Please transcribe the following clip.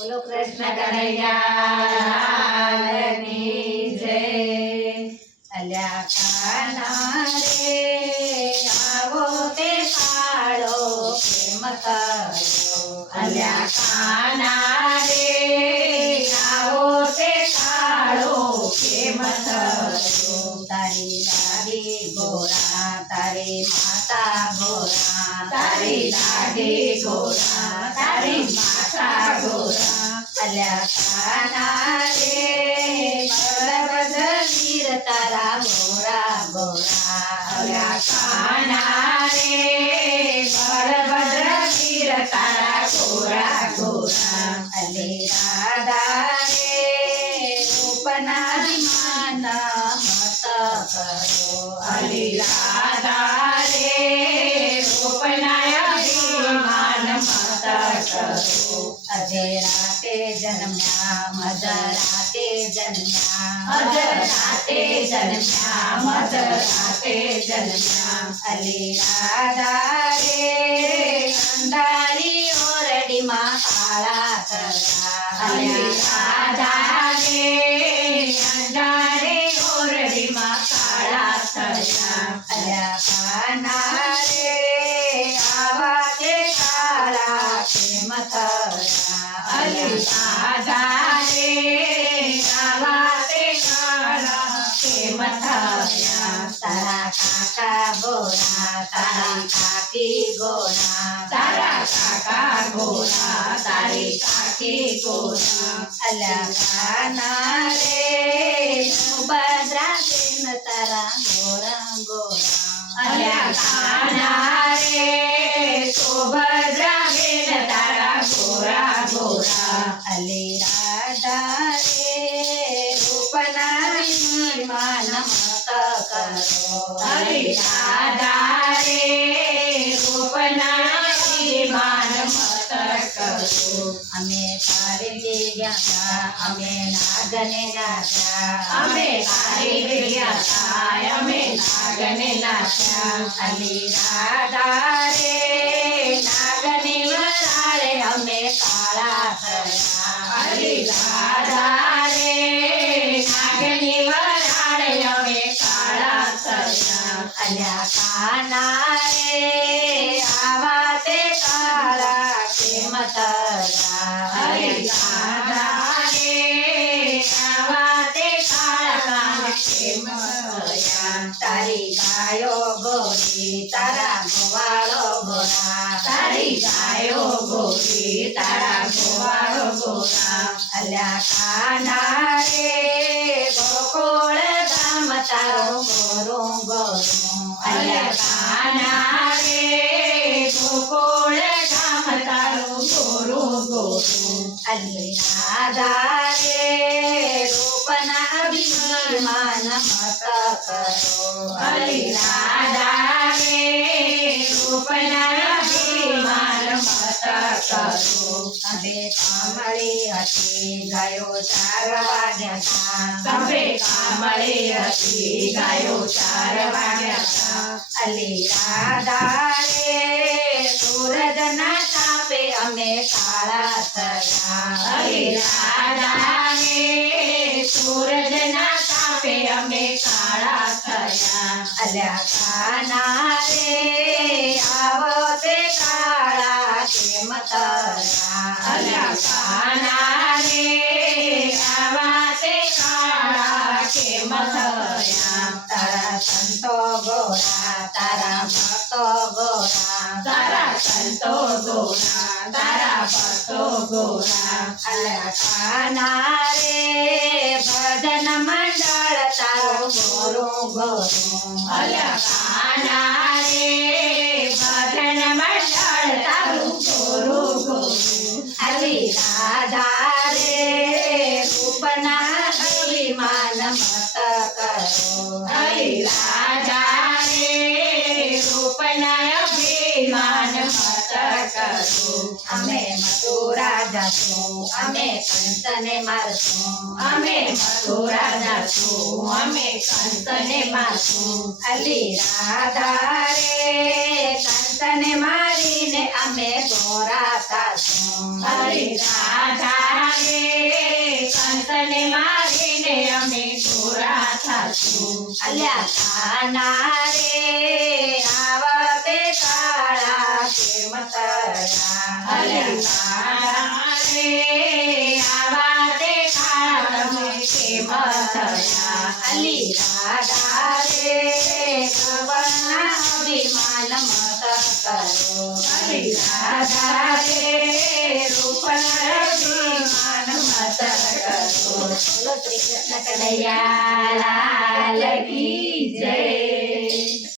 બોલો કૃષ્ણ કનૈયાની જય. અલ્યા કાના રે આવો તે કાળો કેમ થયો. અલ્યા કાના રે આવો તે કાળો કેમ થયો. તારી દાદી ગોરા તારી માતા ગોરા તારી દાદી ગોરા તારી માતા ગોરા. અલ્યા કાના રે બળભદ્ર વીર તારા ગોરા ગોરા. અલ્યા કાના રે બળભદ્ર વીર તારા ગોરા ગોરા. અલે રાધા રે રૂપના વિમાન મત કરો. અલે રાધા રે રૂપના વિમાન મત કરો. અધરાતે જન્મ્યા મધરાતે જન્મ્યા અધરાતે જન્મ્યા મધરાતે જન્મ્યા. અલી રાધા રે અંધારી ઓરડીમાં કાળા થયા. અલી રાધા રે અંધારી ઓરડીમાં કાળા થયા. અલ્યા કાના રે આવા તે કાળા કેમ થયા. અલી રાધા રે આવા તે કાળા કેમ થયા. તારા કાકા ગોરા તારી કાકી ગોરા તારા કાકા ગોરા તારી કાકી ગોરા. અલ્યા કાના રે સુભદ્રા બેન તારા ગોરા ગોરા. અલ્યા કાના રે સુભદ્રા બેન તારા ગોરા ગોરા. અલી રાધા રે રૂપના વિમાન મત કરો. અલી રાધા રે રૂપના વિમાન મત કરો. અમે પારી ગયા અમે નાગને નાચ્યા અમે પારી ગયા અમે નાગને નાચ્યા. અલી રાધા રે નાગની વરાળે અમે કાળા થયા. અલી રાધા રે નાગની વરાળે અમે કાળા થયા. અલ્યા કાના રે આવા તે કાળા કેમ થયા. અલી રાધા રે આવા તે કાળા કેમ થયા. તારી ગાયો ગોરી તારા ગોવાળો ગોરા તારી ગાયો ગોરી તારા ગોવાળો ગોરા. અલ્યા કાના રે ગોકુળ ગામ તારો ગોરો ગોરો. અલ્યા કાના રે ગોકુળ ગામ તારો ગોરો ગોરો. અલી રાધા રે રૂપના વિમાન મત કરો. અલી રાધા રે રૂપના વિમાન મત કરો. સભે કામળી હતી ગાયો ચારવા ગયા. સભે કામળી હતી ગાયો ચારવા ગયા. અલી રાધા રે સૂરજના તાપે અમે કાળા થયા. અલી રાધા રે સૂરજના તાપે અમે કાળા થયા. અલ્યા કાના રે આવો તે કાળા કેમ થયા. અલ્યા કાના રે આવા તે કાળા કેમ થયા. તારા સંતો ગોરા તારા ભક્તો ગોરા તારા સંતો ગોરા તારા ભક્તો ગોરા. અલ્યા કાના રે ભજન મંડળ તારો ગોરો ગોરો. અલ્યા કાના રે ભજન મંડળ તારું ગોરો ગોરો. અલી રાધા રે રૂપના વિમાન મત કરો. અલી રાધા રે રૂપના વિમાન મત કરો. અમે મથુરા જશું અમે કંસને મારશું અમે મથુરા જશું અમે કંસને મારશું. અલી રાધા રે કંસને મારીને અમે ગોરા થાશું. અલી રાધા અલ્યા કાના રે આવા તે કાળા કેમ થયા અલ્યા કાના રે આવા તે કાળા કેમ થયા અલી રાધા રે કવના અભિમાન મત કરો અલી રાધા રે રૂપના અભિમાન મત કરો બોલો શ્રી કૃષ્ણ કનૈયા લાલ કી જય